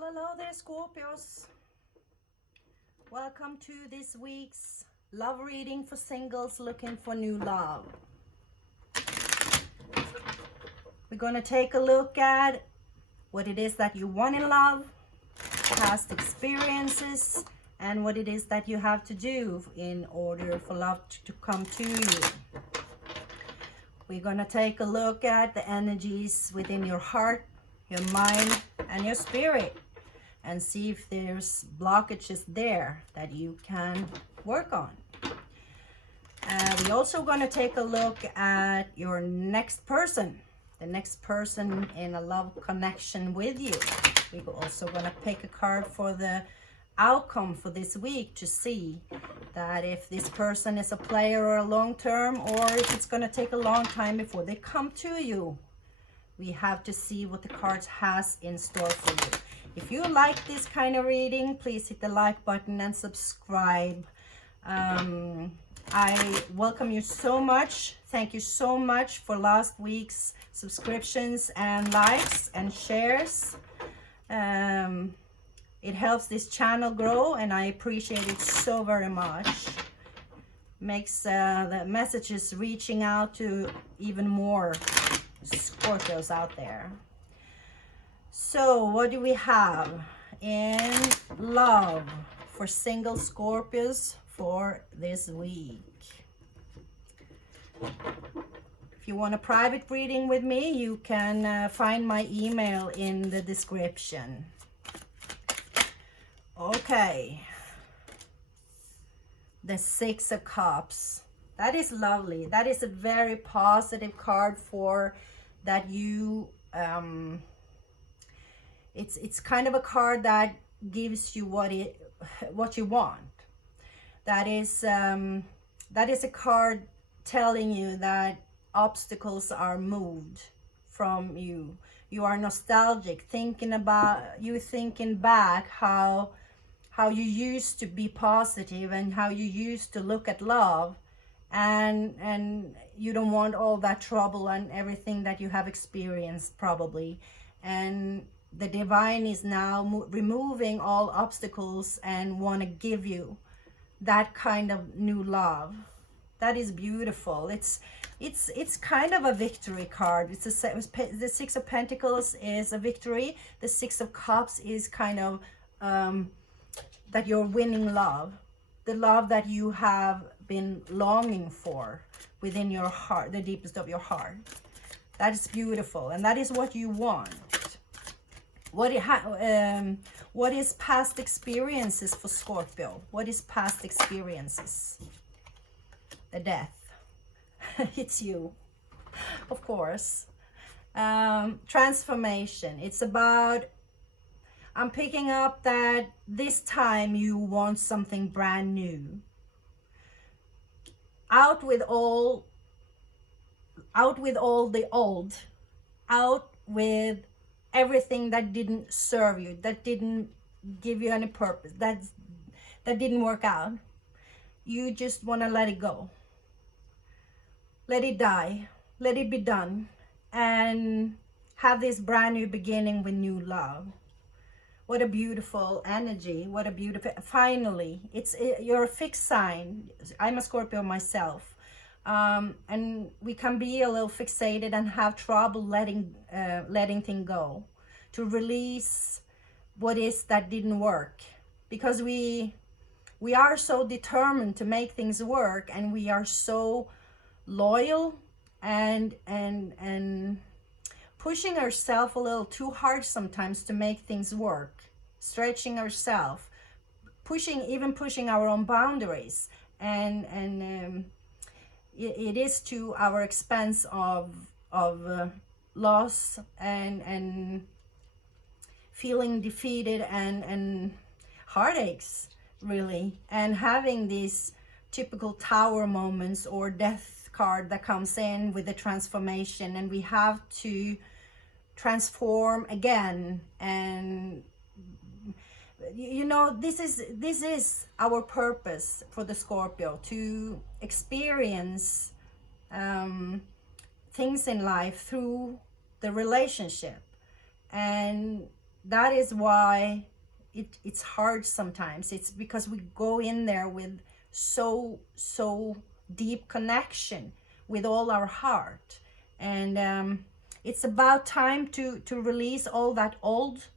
Well, hello there, Scorpios. Welcome to this week's love reading for singles looking for new love. We're going to take a look at what it is that you want in love, past experiences, and what it is that you have to do in order for love to come to you. We're going to take a look at the energies within your heart, your mind, and your spirit, and see if there's blockages there that you can work on. We're also going to take a look at your next person, the next person in a love connection with you. We're also going to pick a card for the outcome for this week to see that if this person is a player or a long term, or if it's going to take a long time before they come to you. We have to see what the cards has in store for you. If you like this kind of reading, please hit the like button and subscribe. I welcome you so much. Thank you so much for last week's subscriptions and likes and shares. It helps this channel grow, and I appreciate it so very much. Makes the messages reaching out to even more Scorpios out there. So what do we have in love for single Scorpios for this week? If you want a private reading with me, you can find my email in the description. Okay, the Six of Cups. That is lovely. That is a very positive card for that you it's kind of a card that gives you what you want. That is a card telling you that obstacles are moved from you. You are nostalgic, thinking back how you used to be positive and how you used to look at love, and you don't want all that trouble and everything that you have experienced probably, and the divine is now removing all obstacles and want to give you that kind of new love. That is beautiful. It's kind of a victory card. It's the Six of Pentacles is a victory. The Six of Cups is kind of that you're winning love, the love that you have been longing for within your heart, the deepest of your heart. That is beautiful, and that is what you want. What is past experiences for Scorpio? What is past experiences? The death. It's you, of course. Transformation. It's about, I'm picking up that this time you want something brand new. Out with all the old. Out with everything that didn't serve you, that didn't give you any purpose, that didn't work out. You just want to let it go. Let it die. Let it be done. And have this brand new beginning with new love. What a beautiful energy. What a beautiful, finally, you're a fixed sign. I'm a Scorpio myself. And we can be a little fixated and have trouble letting things go, to release what is that didn't work, because we are so determined to make things work, and we are so loyal and pushing ourselves a little too hard sometimes to make things work, stretching ourselves, pushing our own boundaries, and it is to our expense of loss and feeling defeated and heartaches, really, and having these typical tower moments or death card that comes in with the transformation, and we have to transform again. And you know, this is our purpose for the Scorpio, to experience things in life through the relationship, and that is why it's hard sometimes. It's because we go in there with so deep connection with all our heart, and it's about time to release all that old,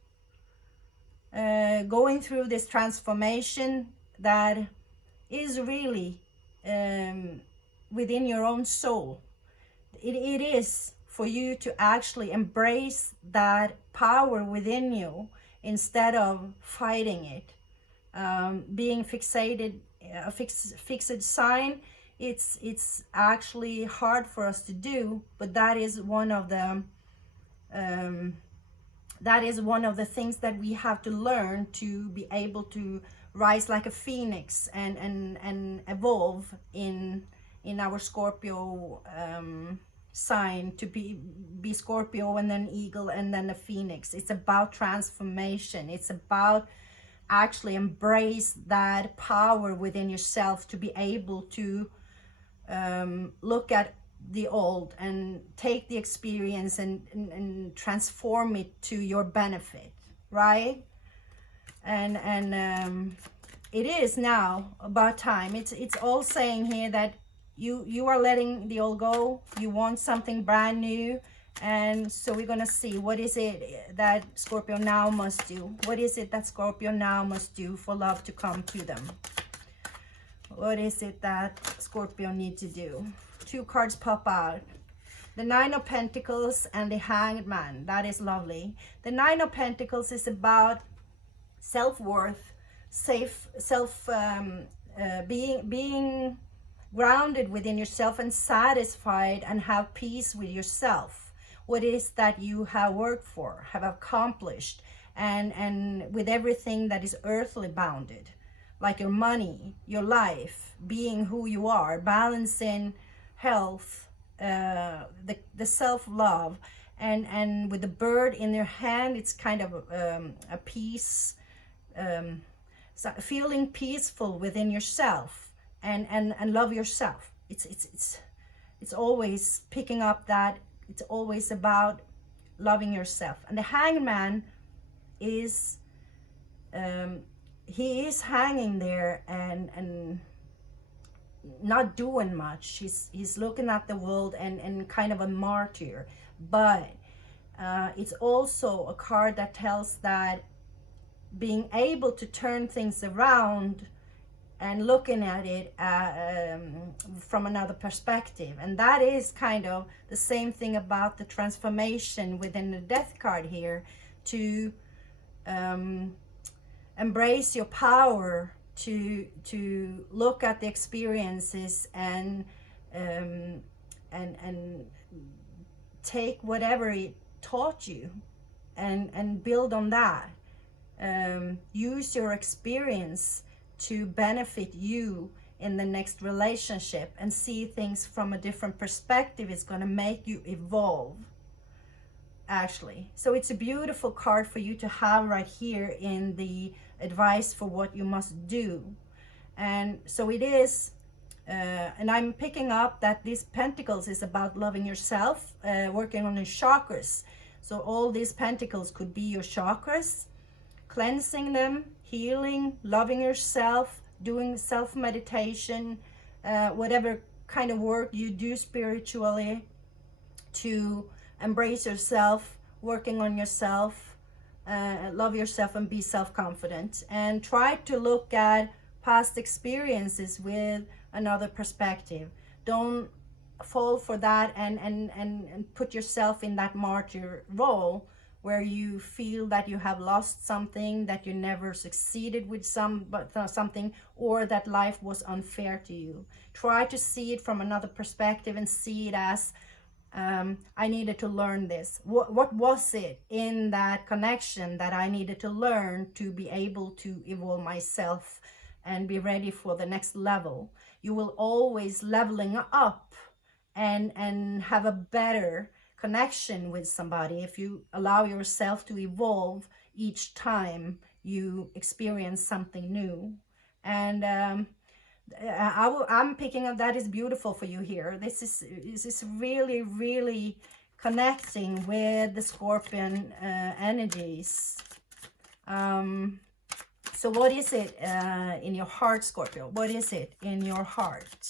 going through this transformation that is really within your own soul. It is for you to actually embrace that power within you instead of fighting it, being fixated, a fixed sign. It's actually hard for us to do, but that is one of the things that we have to learn to be able to rise like a phoenix and evolve in our Scorpio sign, to be Scorpio and then eagle and then a phoenix. It's about transformation. It's about actually embrace that power within yourself to be able to look at the old and take the experience and transform it to your benefit, right? And it is now about time. It's all saying here that you are letting the old go. You want something brand new. And so we're gonna see, what is it that Scorpio now must do? What is it that Scorpio now must do for love to come to them? What is it that Scorpio need to do? Two cards pop out. The Nine of Pentacles and the Hanged Man. That is lovely. The Nine of Pentacles is about self-worth, being grounded within yourself and satisfied and have peace with yourself. What is that you have worked for, have accomplished, and with everything that is earthly bounded, like your money, your life, being who you are, balancing health, the self-love, and with the bird in your hand, it's kind of a peace, so feeling peaceful within yourself and love yourself. It's always picking up that it's always about loving yourself. And the Hangman is he is hanging there and not doing much. He's looking at the world and kind of a martyr. But it's also a card that tells that being able to turn things around and looking at it from another perspective. And that is kind of the same thing about the transformation within the Death card here, to embrace your power, to look at the experiences and take whatever it taught you and build on that. Use your experience to benefit you in the next relationship, and see things from a different perspective. It's going to make you evolve, actually. So it's a beautiful card for you to have right here in the advice for what you must do. And so it is, and I'm picking up that these pentacles is about loving yourself, working on your chakras. So all these pentacles could be your chakras, cleansing them, healing, loving yourself, doing self-meditation, whatever kind of work you do spiritually to embrace yourself, working on yourself, love yourself and be self-confident. And try to look at past experiences with another perspective. Don't fall for that and put yourself in that martyr role, where you feel that you have lost something, that you never succeeded with something, or that life was unfair to you. Try to see it from another perspective and see it as, I needed to learn this. What was it in that connection that I needed to learn to be able to evolve myself and be ready for the next level? You will always leveling up and have a better connection with somebody if you allow yourself to evolve each time you experience something new. And I'm picking up that is beautiful for you here. This is really connecting with the Scorpion energies. So what is it in your heart, Scorpio? What is it in your heart?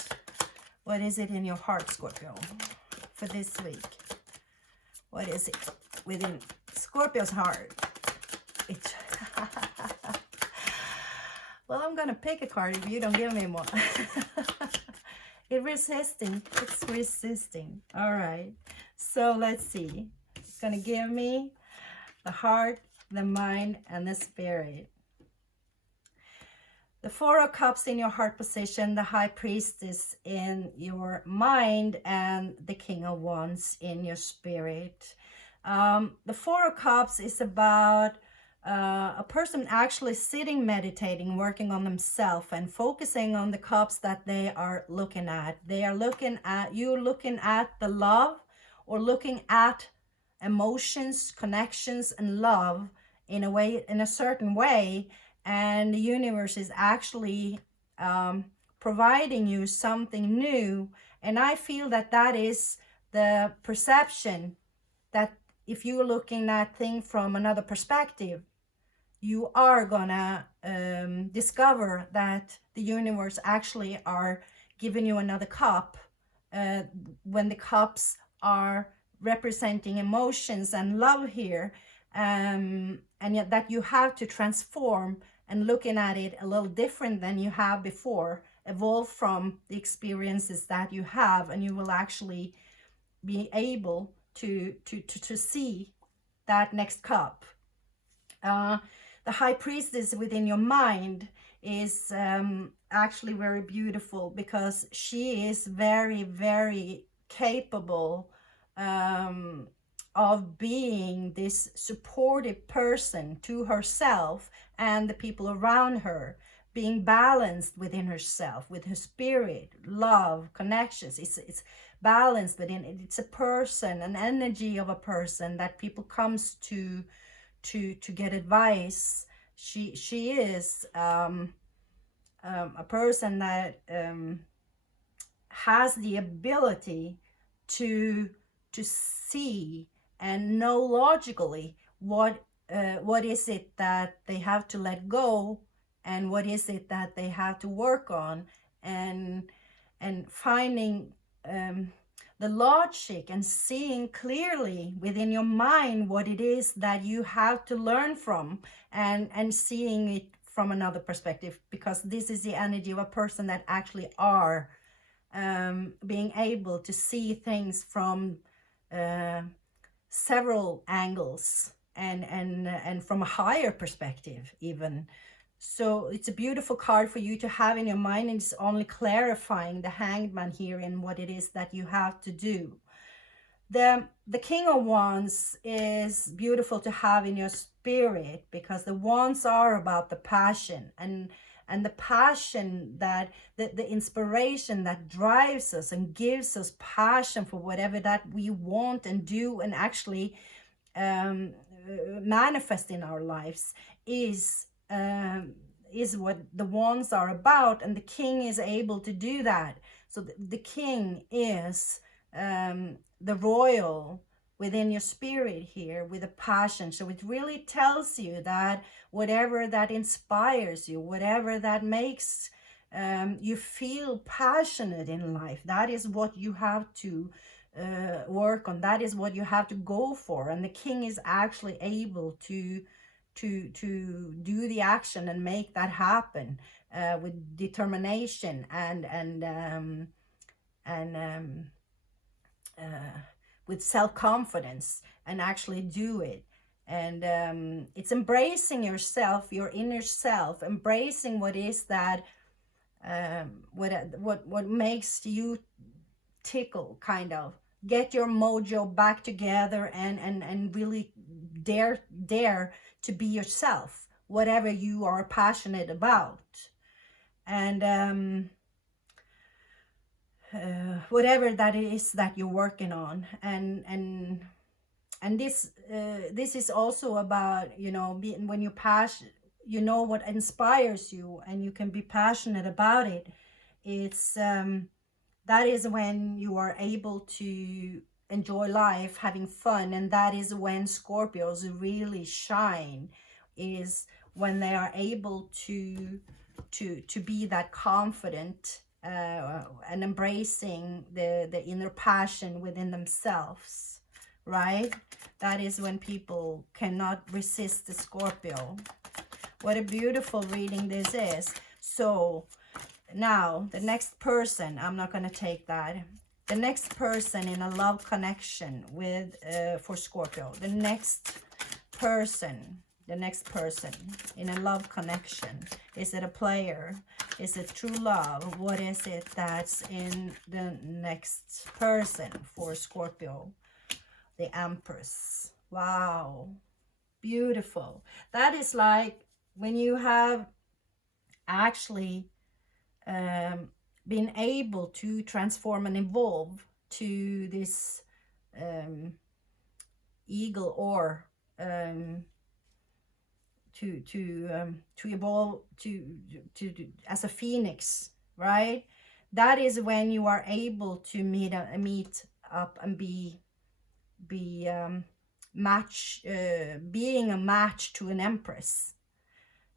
What is it in your heart, Scorpio, for this week? What is it within Scorpio's heart? It's well, I'm gonna pick a card if you don't give me one. It's resisting. It's resisting. All right. So let's see. It's gonna give me the heart, the mind, and the spirit. The Four of Cups in your heart position, the High Priestess in your mind, and the King of Wands in your spirit. The Four of Cups is about a person actually sitting, meditating, working on themselves and focusing on the cups that they are looking at. They are looking at you, looking at the love, or looking at emotions, connections, and love in a way, in a certain way. And the universe is actually providing you something new. And I feel that that is the perception, that if you're looking at things from another perspective, you are gonna discover that the universe actually are giving you another cup when the cups are representing emotions and love here, and yet that you have to transform and looking at it a little different than you have before, evolve from the experiences that you have, and you will actually be able to see that next cup. The High Priestess within your mind is actually very beautiful, because she is very, very capable of being this supportive person to herself and the people around her, being balanced within herself, with her spirit, love, connections. It's balanced within it. It's a person, an energy of a person that people comes to get advice. She is a person that has the ability to see and know logically what is it that they have to let go, and what is it that they have to work on, and finding the logic and seeing clearly within your mind what it is that you have to learn from, and seeing it from another perspective, because this is the energy of a person that actually are being able to see things from several angles, and from a higher perspective even. So it's a beautiful card for you to have in your mind, and it's only clarifying the Hanged Man here in what it is that you have to do. The King of Wands is beautiful to have in your spirit, because the wands are about the passion, and the passion, that the inspiration that drives us and gives us passion for whatever that we want and do, and actually manifest in our lives, is what the wands are about, and the king is able to do that. So the king is the royal within your spirit here, with a passion. So it really tells you that whatever that inspires you, whatever that makes you feel passionate in life, that is what you have to work on. That is what you have to go for. And the king is actually able to do the action and make that happen with determination and with self-confidence, and actually do it. And it's embracing yourself, your inner self, embracing what is that what makes you tickle, kind of get your mojo back together, and really dare to be yourself, whatever you are passionate about, and whatever that is that you're working on. And this is also about, you know, being, when you're passionate, you know what inspires you, and you can be passionate about it. It's that is when you are able to enjoy life, having fun, and that is when Scorpios really shine, is when they are able to be that confident and embracing the inner passion within themselves, right? That is when people cannot resist the Scorpio. What a beautiful reading this is. So now the next person, I'm not going to take that. The next person in a love connection with for Scorpio, the next person in a love connection, is it a player, is it true love? What is it that's in the next person for Scorpio? The Empress. Wow, beautiful. That is like when you have actually been able to transform and evolve to this eagle, or to evolve to as a phoenix, right? That is when you are able to meet up and be being a match to an empress.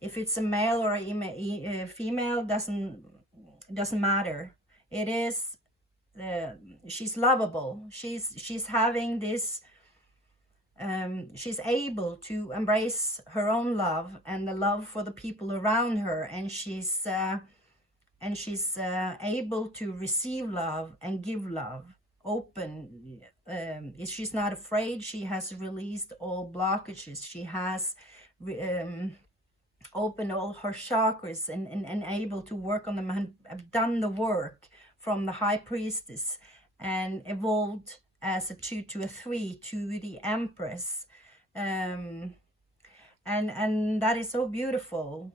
If it's a male or a female, doesn't matter. It is she's lovable. She's having this she's able to embrace her own love and the love for the people around her, and she's able to receive love and give love open. She's not afraid. She has released all blockages. She has opened all her chakras and able to work on them, and have done the work from the high priestess and evolved as a 2 to a 3 to the empress. And that is so beautiful.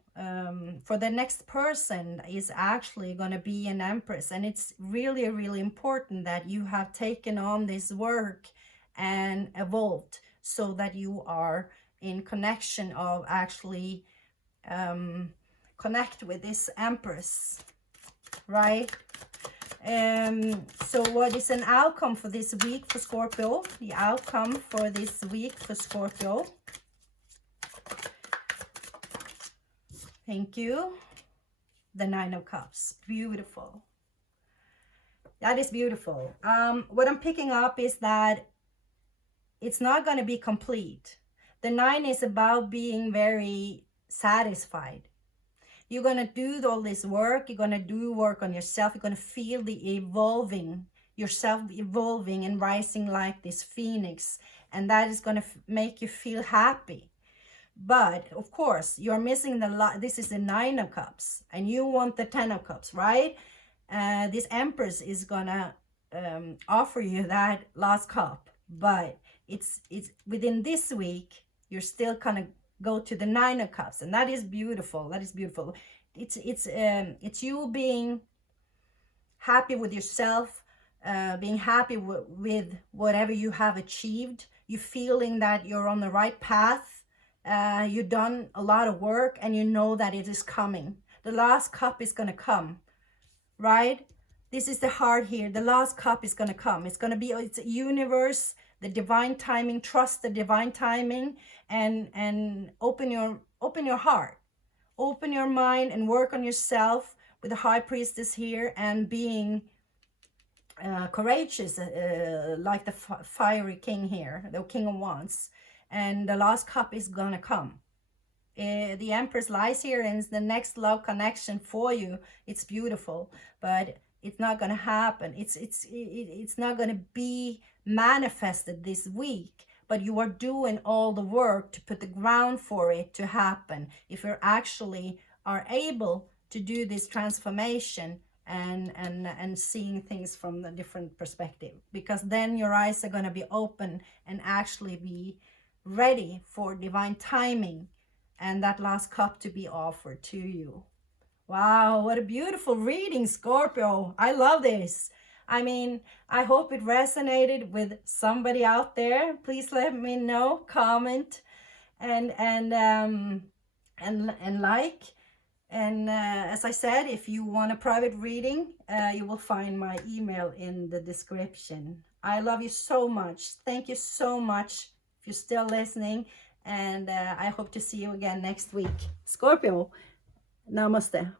For the next person is actually going to be an empress, and it's really, really important that you have taken on this work and evolved so that you are in connection of actually connect with this empress, right? So what is an outcome for this week for Scorpio? The outcome for this week for Scorpio. Thank you. The Nine of Cups. Beautiful. That is beautiful. What I'm picking up is that it's not going to be complete. The 9 is about being very satisfied. You're going to do all this work. You're going to do work on yourself. You're going to feel the evolving, yourself evolving and rising like this phoenix. And that is going to make you feel happy. But of course, you're missing this is the 9 of Cups, and you want the 10 of Cups, right? This Empress is going to offer you that last cup. But it's within this week, you're still going to go to the 9 of Cups, and that is beautiful. That is beautiful. It's you being happy with yourself, being happy with whatever you have achieved. You feeling that you're on the right path. You've done a lot of work, and you know that it is coming. The last cup is going to come, right? This is the heart here. The last cup is going to come. It's going to be, it's a universe, the divine timing. Trust the divine timing, and open your heart, open your mind, and work on yourself with the high priestess here, and being courageous, like the fiery king here, the king of wands. And the last cup is gonna come. The Empress lies here, and it's the next love connection for you. It's beautiful, but it's not gonna happen. It's not gonna be manifested this week, but you are doing all the work to put the ground for it to happen. If you actually are able to do this transformation and seeing things from a different perspective, because then your eyes are going to be open and actually be ready for divine timing and that last cup to be offered to you. Wow, what a beautiful reading, Scorpio. I love this. I mean, I hope it resonated with somebody out there. Please let me know, comment, and like. And as I said, if you want a private reading, you will find my email in the description. I love you so much. Thank you so much if you're still listening. And I hope to see you again next week. Scorpio, namaste.